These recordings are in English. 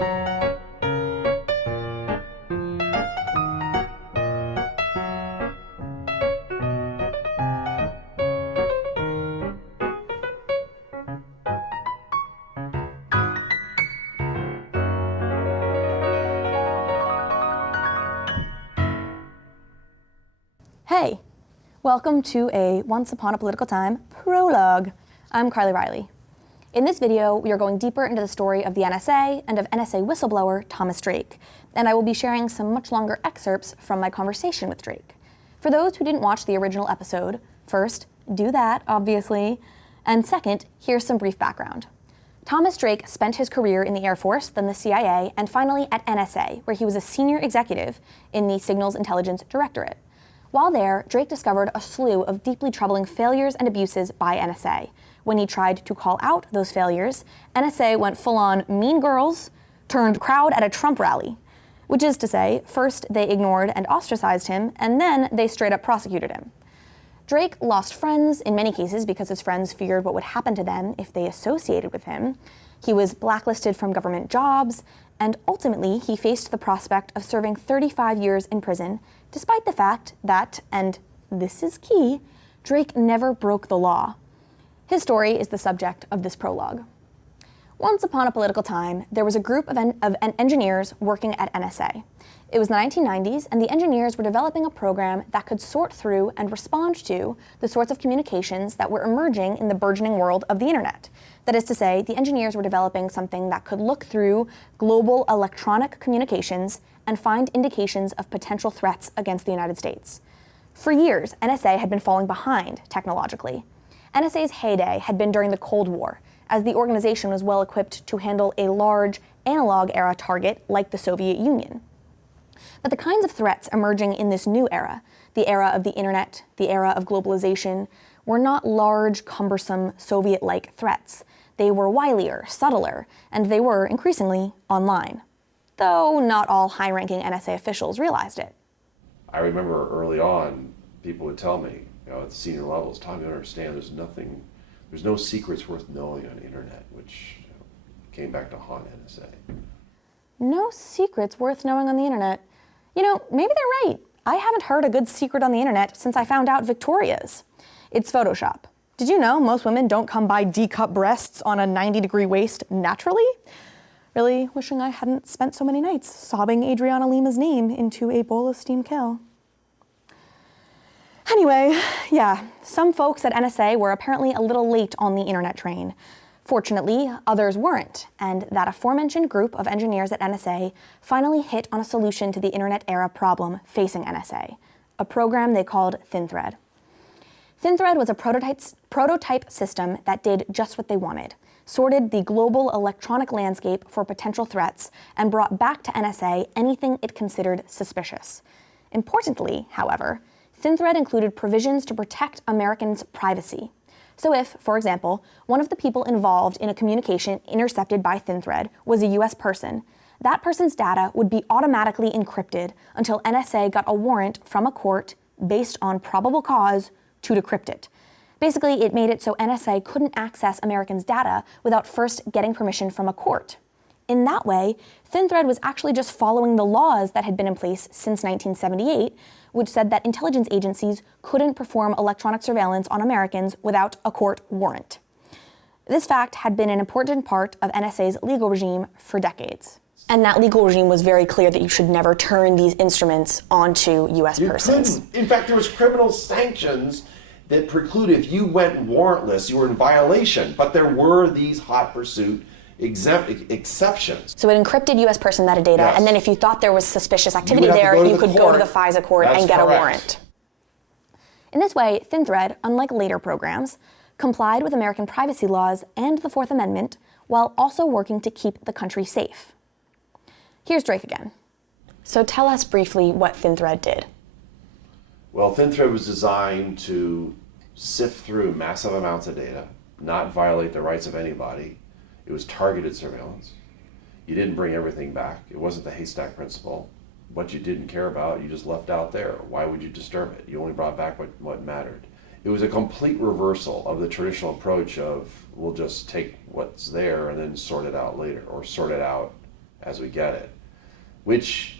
Hey, welcome to a Once Upon a Political Time prologue. I'm Carly Riley. In this video, we are going deeper into the story of the NSA and of NSA whistleblower Thomas Drake, and I will be sharing some much longer excerpts from my conversation with Drake. For those who didn't watch the original episode, first, do that, obviously, and second, here's some brief background. Thomas Drake spent his career in the Air Force, then the CIA, and finally at NSA, where he was a senior executive in the Signals Intelligence Directorate. While there, Drake discovered a slew of deeply troubling failures and abuses by NSA. When he tried to call out those failures, NSA went full-on mean girls, turned crowd at a Trump rally. Which is to say, first they ignored and ostracized him, and then they straight up prosecuted him. Drake lost friends, in many cases because his friends feared what would happen to them if they associated with him. He was blacklisted from government jobs, and ultimately he faced the prospect of serving 35 years in prison, despite the fact that, and this is key, Drake never broke the law. His story is the subject of this prologue. Once upon a political time, there was a group of engineers working at NSA. It was the 1990s, and the engineers were developing a program that could sort through and respond to the sorts of communications that were emerging in the burgeoning world of the internet. That is to say, the engineers were developing something that could look through global electronic communications and find indications of potential threats against the United States. For years, NSA had been falling behind technologically. NSA's heyday had been during the Cold War, as the organization was well equipped to handle a large analog-era target like the Soviet Union. But the kinds of threats emerging in this new era, the era of the internet, the era of globalization, were not large, cumbersome, Soviet-like threats. They were wilier, subtler, and they were, increasingly, online. Though not all high-ranking NSA officials realized it. I remember early on, people would tell me, at the senior levels, Tom, you don't understand, there's no secrets worth knowing on the internet, which came back to haunt NSA. No secrets worth knowing on the internet. Maybe they're right. I haven't heard a good secret on the internet since I found out Victoria's. It's Photoshop. Did you know most women don't come by D-cup breasts on a 90-degree waist naturally? Really wishing I hadn't spent so many nights sobbing Adriana Lima's name into a bowl of steamed kale. Anyway, yeah, some folks at NSA were apparently a little late on the internet train. Fortunately, others weren't, and that aforementioned group of engineers at NSA finally hit on a solution to the internet era problem facing NSA, a program they called ThinThread. ThinThread was a prototype system that did just what they wanted, sorted the global electronic landscape for potential threats, and brought back to NSA anything it considered suspicious. Importantly, however, ThinThread included provisions to protect Americans' privacy. So if, for example, one of the people involved in a communication intercepted by ThinThread was a US person, that person's data would be automatically encrypted until NSA got a warrant from a court based on probable cause to decrypt it. Basically, it made it so NSA couldn't access Americans' data without first getting permission from a court. In that way, ThinThread was actually just following the laws that had been in place since 1978, which said that intelligence agencies couldn't perform electronic surveillance on Americans without a court warrant. This fact had been an important part of NSA's legal regime for decades. And that legal regime was very clear that you should never turn these instruments onto US persons. Couldn't. In fact, there was criminal sanctions that preclude if you went warrantless, you were in violation. But there were these hot pursuit exceptions. So it encrypted US person metadata, yes. And then if you thought there was suspicious activity there, you could go to the FISA court and get a warrant. In this way, ThinThread, unlike later programs, complied with American privacy laws and the Fourth Amendment while also working to keep the country safe. Here's Drake again. So tell us briefly what ThinThread did. Well, ThinThread was designed to sift through massive amounts of data, not violate the rights of anybody. It was targeted surveillance. You didn't bring everything back. It wasn't the haystack principle. What you didn't care about, you just left out there. Why would you disturb it? You only brought back what mattered. It was a complete reversal of the traditional approach of we'll just take what's there and then sort it out later, or sort it out as we get it, which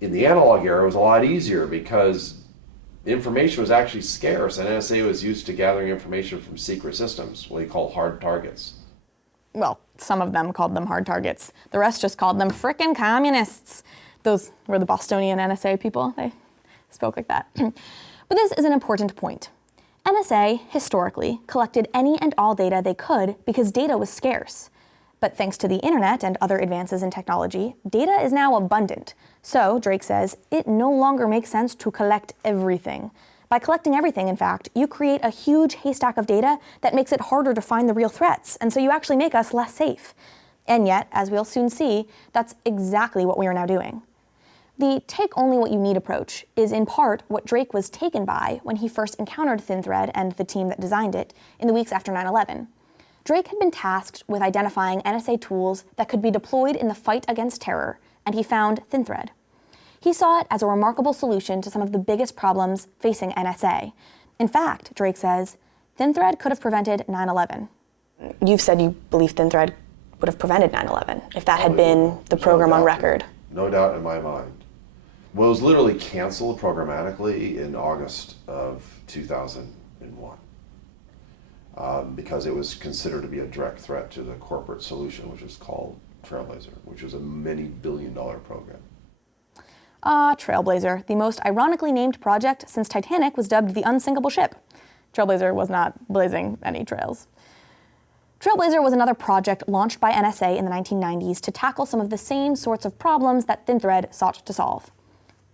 in the analog era was a lot easier because information was actually scarce, and NSA was used to gathering information from secret systems, what they call hard targets. Well, some of them called them hard targets. The rest just called them frickin' communists. Those were the Bostonian NSA people. They spoke like that. But this is an important point. NSA, historically, collected any and all data they could because data was scarce. But thanks to the internet and other advances in technology, data is now abundant. So, Drake says, it no longer makes sense to collect everything. By collecting everything, in fact, you create a huge haystack of data that makes it harder to find the real threats, and so you actually make us less safe. And yet, as we'll soon see, that's exactly what we are now doing. The take-only-what-you-need approach is in part what Drake was taken by when he first encountered ThinThread and the team that designed it in the weeks after 9/11. Drake had been tasked with identifying NSA tools that could be deployed in the fight against terror, and he found ThinThread. He saw it as a remarkable solution to some of the biggest problems facing NSA. In fact, Drake says, ThinThread could have prevented 9/11. You've said you believe ThinThread would have prevented 9/11 if that had been the program on record. No doubt in my mind. Well, it was literally canceled programmatically in August of 2001 because it was considered to be a direct threat to the corporate solution, which is called Trailblazer, which was a many billion-dollar program. Trailblazer, the most ironically named project since Titanic was dubbed the unsinkable ship. Trailblazer was not blazing any trails. Trailblazer was another project launched by NSA in the 1990s to tackle some of the same sorts of problems that ThinThread sought to solve.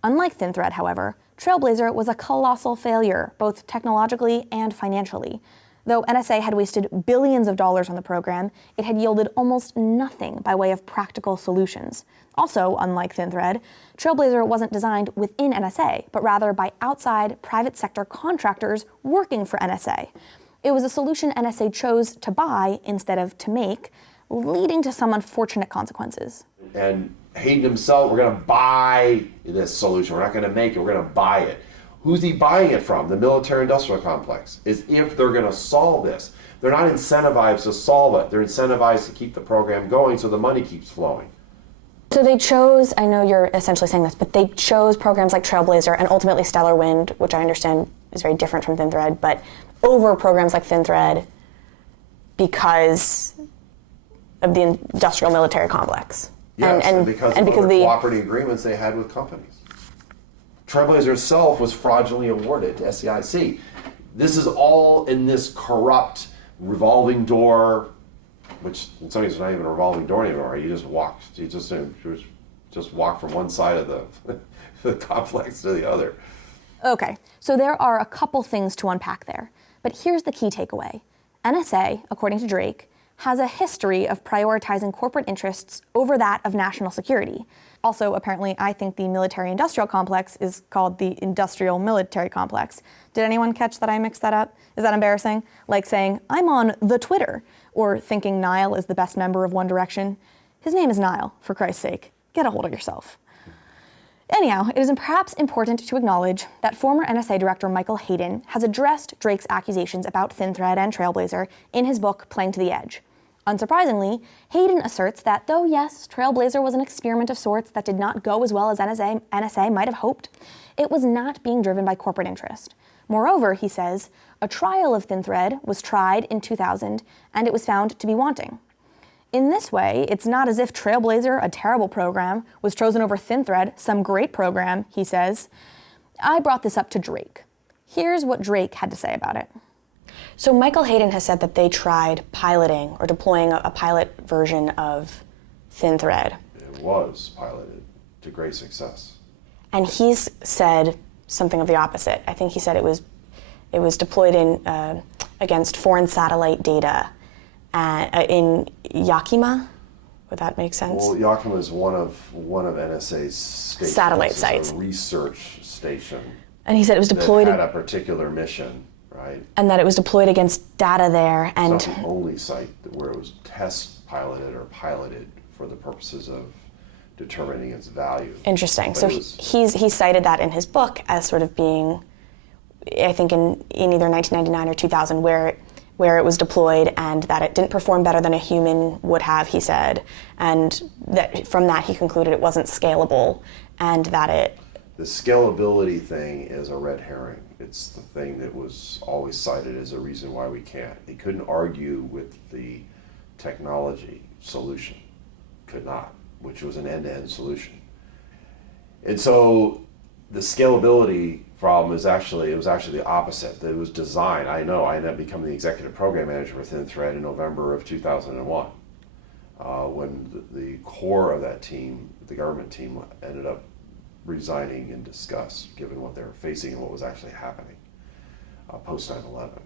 Unlike ThinThread, however, Trailblazer was a colossal failure, both technologically and financially. Though NSA had wasted billions of dollars on the program, it had yielded almost nothing by way of practical solutions. Also, unlike ThinThread, Trailblazer wasn't designed within NSA, but rather by outside private sector contractors working for NSA. It was a solution NSA chose to buy instead of to make, leading to some unfortunate consequences. And Hayden himself, we're going to buy this solution. We're not going to make it, we're going to buy it. Who's he buying it from? The military-industrial complex. As if they're going to solve this. They're not incentivized to solve it. They're incentivized to keep the program going so the money keeps flowing. So they chose, I know you're essentially saying this, but they chose programs like Trailblazer and ultimately Stellar Wind, which I understand is very different from ThinThread, but over programs like ThinThread because of the industrial military complex. Yes, and because of the cooperating agreements they had with companies. Trailblazer itself was fraudulently awarded to SEIC. This is all in this corrupt revolving door, which in some ways is not even a revolving door anymore. You just walk from one side of the complex to the other. Okay, so there are a couple things to unpack there, but here's the key takeaway. NSA, according to Drake, has a history of prioritizing corporate interests over that of national security. Also, apparently, I think the military-industrial complex is called the industrial-military complex. Did anyone catch that I mixed that up? Is that embarrassing? Like saying, I'm on the Twitter, or thinking Niall is the best member of One Direction. His name is Niall, for Christ's sake. Get a hold of yourself. Anyhow, it is perhaps important to acknowledge that former NSA Director Michael Hayden has addressed Drake's accusations about ThinThread and Trailblazer in his book, Playing to the Edge. Unsurprisingly, Hayden asserts that though yes, Trailblazer was an experiment of sorts that did not go as well as NSA might have hoped, it was not being driven by corporate interest. Moreover, he says, a trial of ThinThread was tried in 2000 and it was found to be wanting. In this way, it's not as if Trailblazer, a terrible program, was chosen over ThinThread, some great program, he says. I brought this up to Drake. Here's what Drake had to say about it. So Michael Hayden has said that they tried piloting or deploying a pilot version of ThinThread. It was piloted to great success. And he's said something of the opposite. I think he said it was deployed in against foreign satellite data in Yakima. Would that make sense? Well, Yakima is one of NSA's stations. Satellite sites. A research station. And he said it was deployed that had a particular mission, right? And that it was deployed against data there. And it's not the only site where it was test piloted or piloted for the purposes of determining its value. Interesting. So he cited that in his book as sort of being, I think in either 1999 or 2000, where where it was deployed and that it didn't perform better than a human would have, he said, and that from that he concluded it wasn't scalable and that it... The scalability thing is a red herring. It's the thing that was always cited as a reason why we can't. He couldn't argue with the technology solution, could not, which was an end-to-end solution. And so the scalability problem is it was actually the opposite. That it was designed. I ended up becoming the executive program manager for ThinThread in November of 2001, when the core of that team, the government team, ended up resigning in disgust, given what they were facing and what was actually happening post 9/11,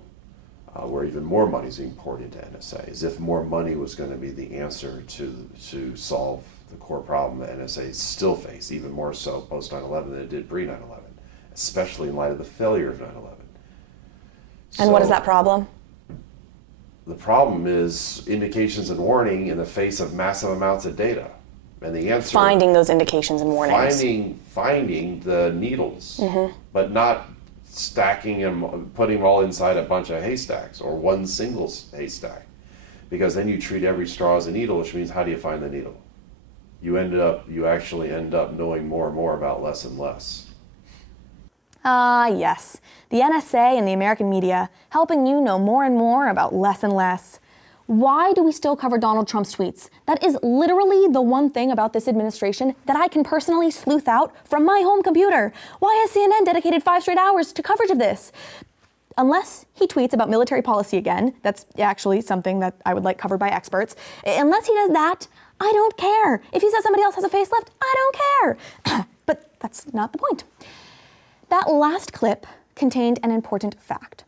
where even more money is being poured into NSA, as if more money was going to be the answer to solve the core problem that NSA still face, even more so post 9/11 than it did pre 9/11, especially in light of the failure of 9/11. And what is that problem? The problem is indications and warning in the face of massive amounts of data. And the answer... Finding those indications and warnings. Finding the needles, but not stacking them, putting them all inside a bunch of haystacks or one single haystack. Because then you treat every straw as a needle, which means how do you find the needle? You actually end up knowing more and more about less and less. Ah, yes. The NSA and the American media helping you know more and more about less and less. Why do we still cover Donald Trump's tweets? That is literally the one thing about this administration that I can personally sleuth out from my home computer. Why has CNN dedicated 5 straight hours to coverage of this? Unless he tweets about military policy again, that's actually something that I would like covered by experts. Unless he does that, I don't care. If he says somebody else has a facelift, I don't care. But that's not the point. That last clip contained an important fact.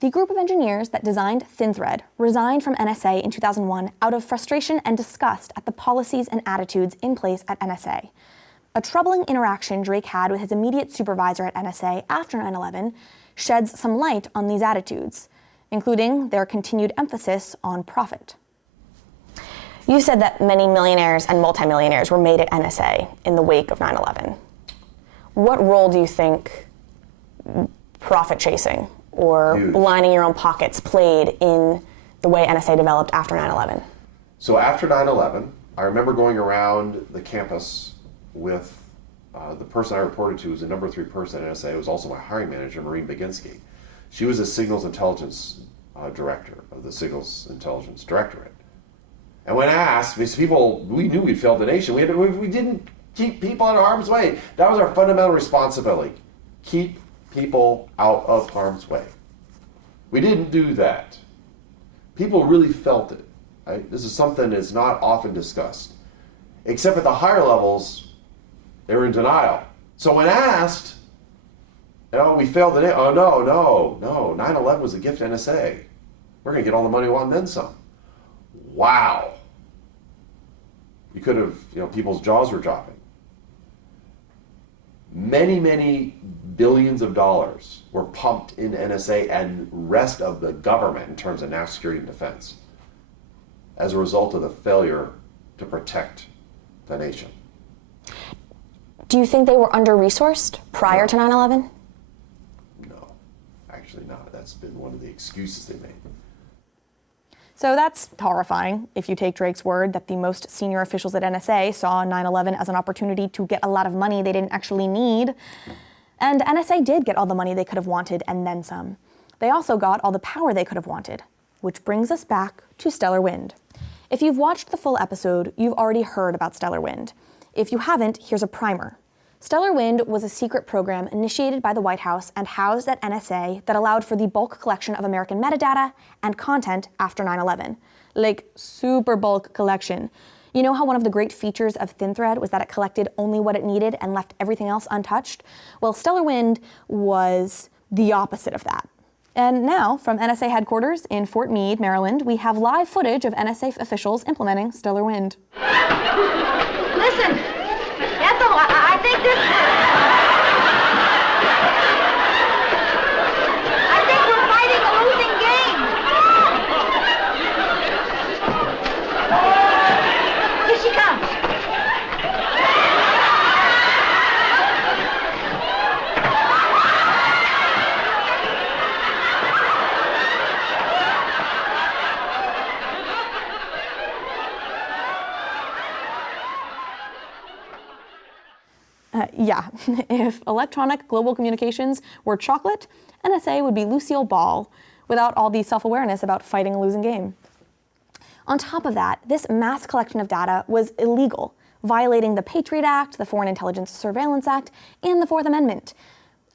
The group of engineers that designed ThinThread resigned from NSA in 2001 out of frustration and disgust at the policies and attitudes in place at NSA. A troubling interaction Drake had with his immediate supervisor at NSA after 9/11 sheds some light on these attitudes, including their continued emphasis on profit. You said that many millionaires and multimillionaires were made at NSA in the wake of 9/11. What role do you think profit chasing or lining your own pockets played in the way NSA developed after 9/11? So after 9/11, I remember going around the campus with the person I reported to was the number 3 person at NSA. It was also my hiring manager, Maureen Baginski. She was the Signals Intelligence Director of the Signals Intelligence Directorate. And when asked, because we knew we'd failed the nation. We didn't keep people out of harm's way. That was our fundamental responsibility. Keep people out of harm's way. We didn't do that. People really felt it. Right? This is something that's not often discussed. Except at the higher levels, they were in denial. So when asked, we failed the nation. Oh, no. 9/11 was a gift to NSA. We're going to get all the money we want and then some. Wow. You could have, people's jaws were dropping. Many, many billions of dollars were pumped into NSA and rest of the government in terms of national security and defense as a result of the failure to protect the nation. Do you think they were under-resourced prior to 9/11? No, actually not. That's been one of the excuses they made. So that's horrifying if you take Drake's word that the most senior officials at NSA saw 9/11 as an opportunity to get a lot of money they didn't actually need. And NSA did get all the money they could have wanted and then some. They also got all the power they could have wanted, which brings us back to Stellar Wind. If you've watched the full episode, you've already heard about Stellar Wind. If you haven't, here's a primer. Stellar Wind was a secret program initiated by the White House and housed at NSA that allowed for the bulk collection of American metadata and content after 9/11. Like, super bulk collection. You know how one of the great features of ThinThread was that it collected only what it needed and left everything else untouched? Well, Stellar Wind was the opposite of that. And now, from NSA headquarters in Fort Meade, Maryland, we have live footage of NSA officials implementing Stellar Wind. Listen, Ethel, I think this... I think we're fighting a losing game. Here she comes. Yeah, if electronic global communications were chocolate, NSA would be Lucille Ball without all the self-awareness about fighting a losing game. On top of that, this mass collection of data was illegal, violating the Patriot Act, the Foreign Intelligence Surveillance Act, and the Fourth Amendment.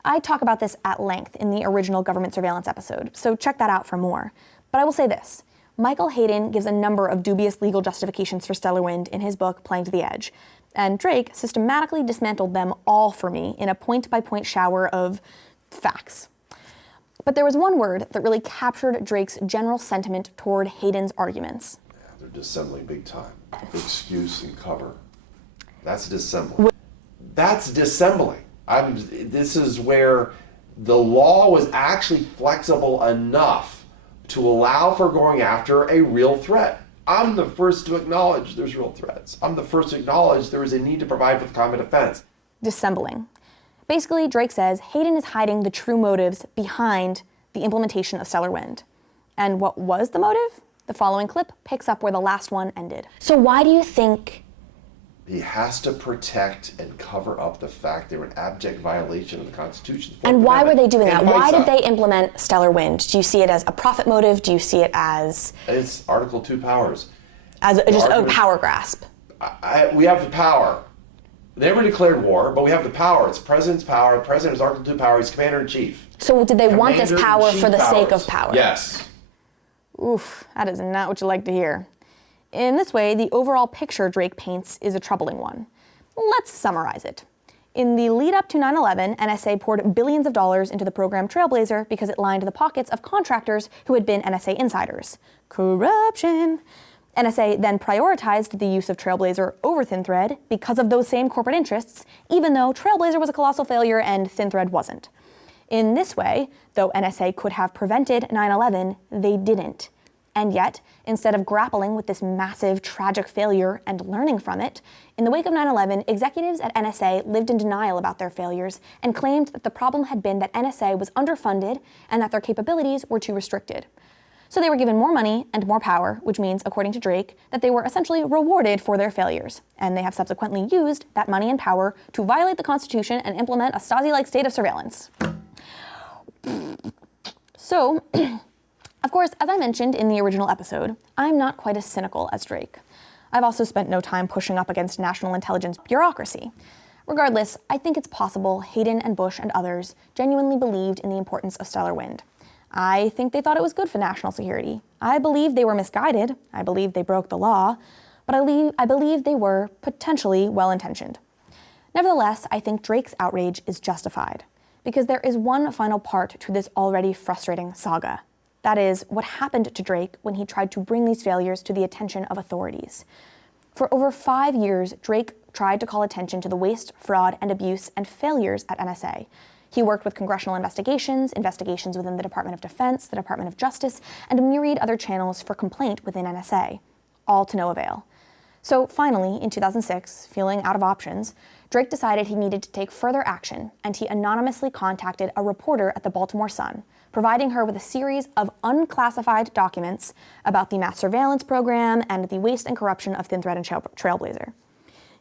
I talk about this at length in the original government surveillance episode, so check that out for more. But I will say this. Michael Hayden gives a number of dubious legal justifications for Stellar Wind in his book, Playing to the Edge, and Drake systematically dismantled them all for me in a point-by-point shower of facts. But there was one word that really captured Drake's general sentiment toward Hayden's arguments. Yeah, they're dissembling big time. Excuse and cover. That's dissembling. That's dissembling. This is where the law was actually flexible enough to allow for going after a real threat. I'm the first to acknowledge there's real threats. I'm the first to acknowledge there is a need to provide for the common defense. Dissembling. Basically, Drake says Hayden is hiding the true motives behind the implementation of Stellar Wind. And what was the motive? The following clip picks up where the last one ended. So why do you think he has to protect and cover up the fact they were an abject violation of the Constitution? And why were they doing that? Why did they implement Stellar Wind? Do you see it as a profit motive? Do you see it as... It's Article 2 powers. As just a power grasp? We have the power. They never declared war, but we have the power. It's the president's power. The president is Article 2 power. He's commander-in-chief. So did they want this power for the sake of power? Yes. Oof, that is not what you like to hear. In this way, the overall picture Drake paints is a troubling one. Let's summarize it. In the lead up to 9/11, NSA poured billions of dollars into the program Trailblazer because it lined the pockets of contractors who had been NSA insiders. Corruption. NSA then prioritized the use of Trailblazer over ThinThread because of those same corporate interests, even though Trailblazer was a colossal failure and ThinThread wasn't. In this way, though NSA could have prevented 9/11, they didn't. And yet, instead of grappling with this massive, tragic failure and learning from it, in the wake of 9/11, executives at NSA lived in denial about their failures and claimed that the problem had been that NSA was underfunded and that their capabilities were too restricted. So they were given more money and more power, which means, according to Drake, that they were essentially rewarded for their failures. And they have subsequently used that money and power to violate the Constitution and implement a Stasi-like state of surveillance. So, of course, as I mentioned in the original episode, I'm not quite as cynical as Drake. I've also spent no time pushing up against national intelligence bureaucracy. Regardless, I think it's possible Hayden and Bush and others genuinely believed in the importance of Stellar Wind. I think they thought it was good for national security. I believe they were misguided. I believe they broke the law. But I believe they were potentially well-intentioned. Nevertheless, I think Drake's outrage is justified, because there is one final part to this already frustrating saga. That is, what happened to Drake when he tried to bring these failures to the attention of authorities. For over 5 years, Drake tried to call attention to the waste, fraud, and abuse and failures at NSA. He worked with congressional investigations within the Department of Defense, the Department of Justice, and a myriad other channels for complaint within NSA, all to no avail. So finally, in 2006, feeling out of options, Drake decided he needed to take further action, and he anonymously contacted a reporter at the Baltimore Sun, providing her with a series of unclassified documents about the mass surveillance program and the waste and corruption of ThinThread and Trailblazer.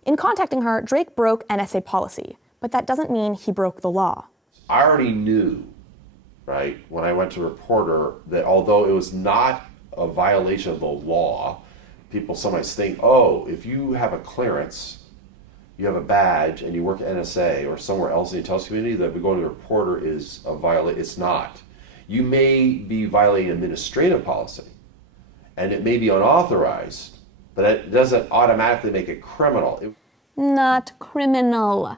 In contacting her, Drake broke NSA policy, but that doesn't mean he broke the law. I already knew, right, when I went to reporter, that although it was not a violation of the law, people sometimes think, oh, if you have a clearance, you have a badge, and you work at NSA or somewhere else in the intelligence community, that we go to the reporter is a violation. It's not. You may be violating administrative policy, and it may be unauthorized, but it doesn't automatically make it criminal. Not criminal.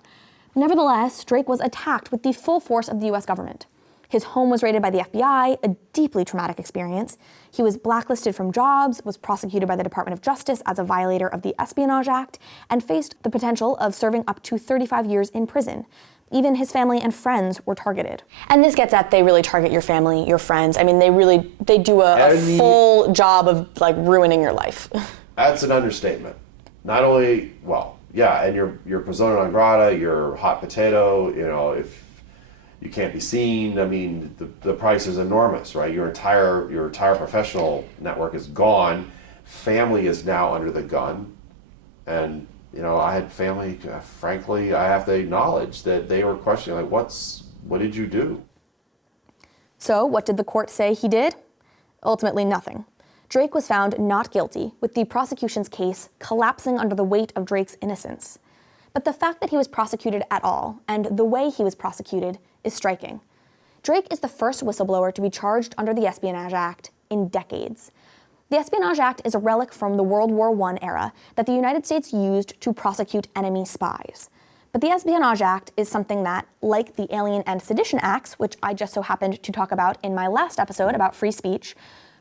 Nevertheless, Drake was attacked with the full force of the US government. His home was raided by the FBI, a deeply traumatic experience. He was blacklisted from jobs, was prosecuted by the Department of Justice as a violator of the Espionage Act, and faced the potential of serving up to 35 years in prison. Even his family and friends were targeted. And this gets at, they really target your family, your friends. I mean, they do a full job of like ruining your life. That's an understatement. Not only, well, yeah, and your persona non grata, your hot potato, you know, if you can't be seen, I mean, the price is enormous, right? Your entire professional network is gone. Family is now under the gun. And I had family, frankly, I have to acknowledge that they were questioning, like, what did you do? So what did the court say he did? Ultimately, nothing. Drake was found not guilty, with the prosecution's case collapsing under the weight of Drake's innocence. But the fact that he was prosecuted at all, and the way he was prosecuted, is striking. Drake is the first whistleblower to be charged under the Espionage Act in decades. The Espionage Act is a relic from the World War I era that the United States used to prosecute enemy spies. But the Espionage Act is something that, like the Alien and Sedition Acts, which I just so happened to talk about in my last episode about free speech,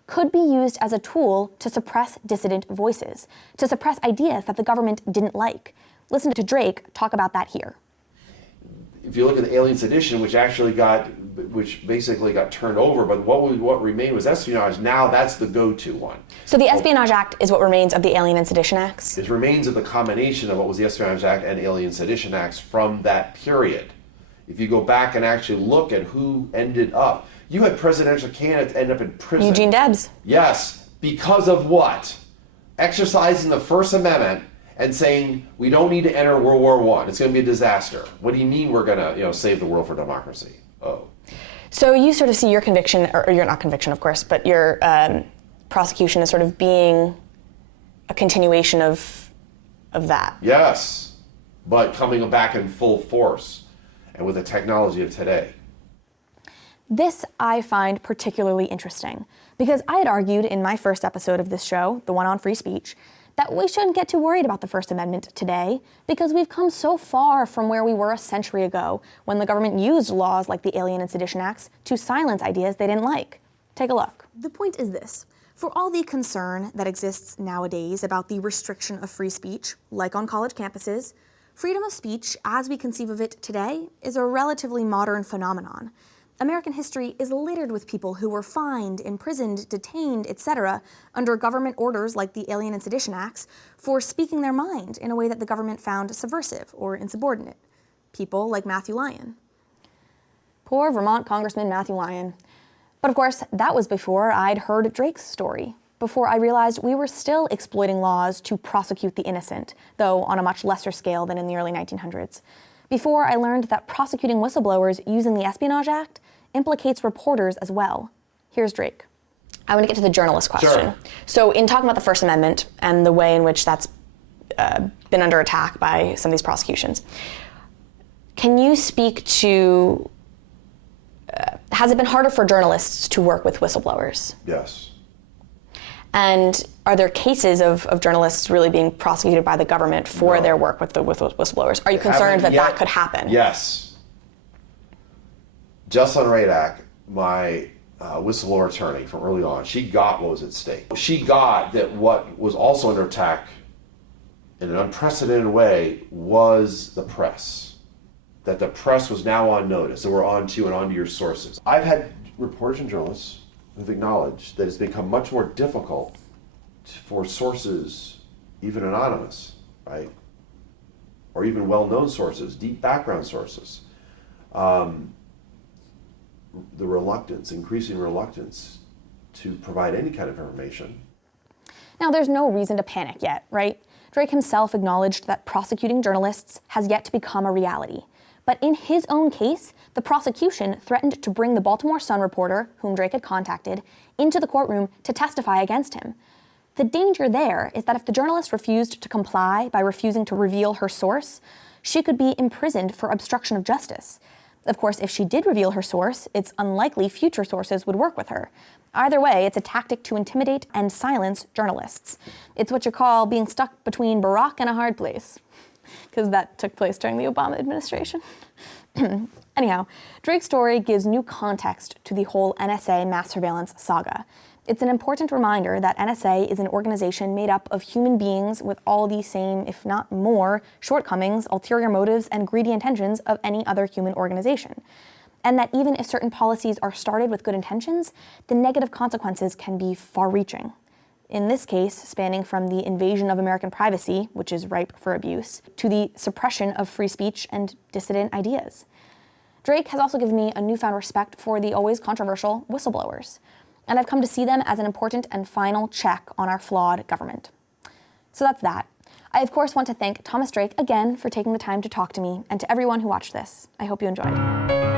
could be used as a tool to suppress dissident voices, to suppress ideas that the government didn't like. Listen to Drake talk about that here. If you look at the Alien Sedition, which basically got turned over, but what remained was espionage. Now that's the go-to one. So the Espionage Act is what remains of the Alien and Sedition Acts? It remains of the combination of what was the Espionage Act and Alien Sedition Acts from that period. If you go back and actually look at who ended up, you had presidential candidates end up in prison. Eugene Debs. Yes, because of what? Exercising the First Amendment and saying, we don't need to enter World War I. It's going to be a disaster. What do you mean we're going to, save the world for democracy? Oh. So you sort of see your conviction, or your not conviction, of course, but your prosecution as sort of being a continuation of that. Yes, but coming back in full force and with the technology of today. This I find particularly interesting because I had argued in my first episode of this show, the one on free speech, that we shouldn't get too worried about the First Amendment today because we've come so far from where we were a century ago when the government used laws like the Alien and Sedition Acts to silence ideas they didn't like. Take a look. The point is this. For all the concern that exists nowadays about the restriction of free speech, like on college campuses, freedom of speech, as we conceive of it today, is a relatively modern phenomenon. American history is littered with people who were fined, imprisoned, detained, etc., under government orders like the Alien and Sedition Acts for speaking their mind in a way that the government found subversive or insubordinate. People like Matthew Lyon. Poor Vermont Congressman Matthew Lyon. But of course, that was before I'd heard Drake's story, before I realized we were still exploiting laws to prosecute the innocent, though on a much lesser scale than in the early 1900s. Before I learned that prosecuting whistleblowers using the Espionage Act implicates reporters as well. Here's Drake. I want to get to the journalist question. Sure. So in talking about the First Amendment and the way in which that's been under attack by some of these prosecutions, can you speak to, has it been harder for journalists to work with whistleblowers? Yes. And are there cases of journalists really being prosecuted by the government for their work with whistleblowers? Are you concerned that could happen? Yes. Just on Radak, my whistleblower attorney from early on, she got what was at stake. She got that what was also under attack in an unprecedented way was the press. That the press was now on notice, that we're on to and onto your sources. I've had reporters and journalists who've acknowledged that it's become much more difficult for sources, even anonymous, right? Or even well-known sources, deep background sources. The reluctance, increasing reluctance to provide any kind of information. Now, there's no reason to panic yet, right? Drake himself acknowledged that prosecuting journalists has yet to become a reality. But in his own case, the prosecution threatened to bring the Baltimore Sun reporter, whom Drake had contacted, into the courtroom to testify against him. The danger there is that if the journalist refused to comply by refusing to reveal her source, she could be imprisoned for obstruction of justice. Of course, if she did reveal her source, it's unlikely future sources would work with her. Either way, it's a tactic to intimidate and silence journalists. It's what you call being stuck between Barack and a hard place, because that took place during the Obama administration. Anyhow, Drake's story gives new context to the whole NSA mass surveillance saga. It's an important reminder that NSA is an organization made up of human beings with all the same, if not more, shortcomings, ulterior motives, and greedy intentions of any other human organization. And that even if certain policies are started with good intentions, the negative consequences can be far-reaching. In this case, spanning from the invasion of American privacy, which is ripe for abuse, to the suppression of free speech and dissident ideas. Drake has also given me a newfound respect for the always controversial whistleblowers, and I've come to see them as an important and final check on our flawed government. So that's that. I, of course, want to thank Thomas Drake again for taking the time to talk to me, and to everyone who watched this. I hope you enjoyed.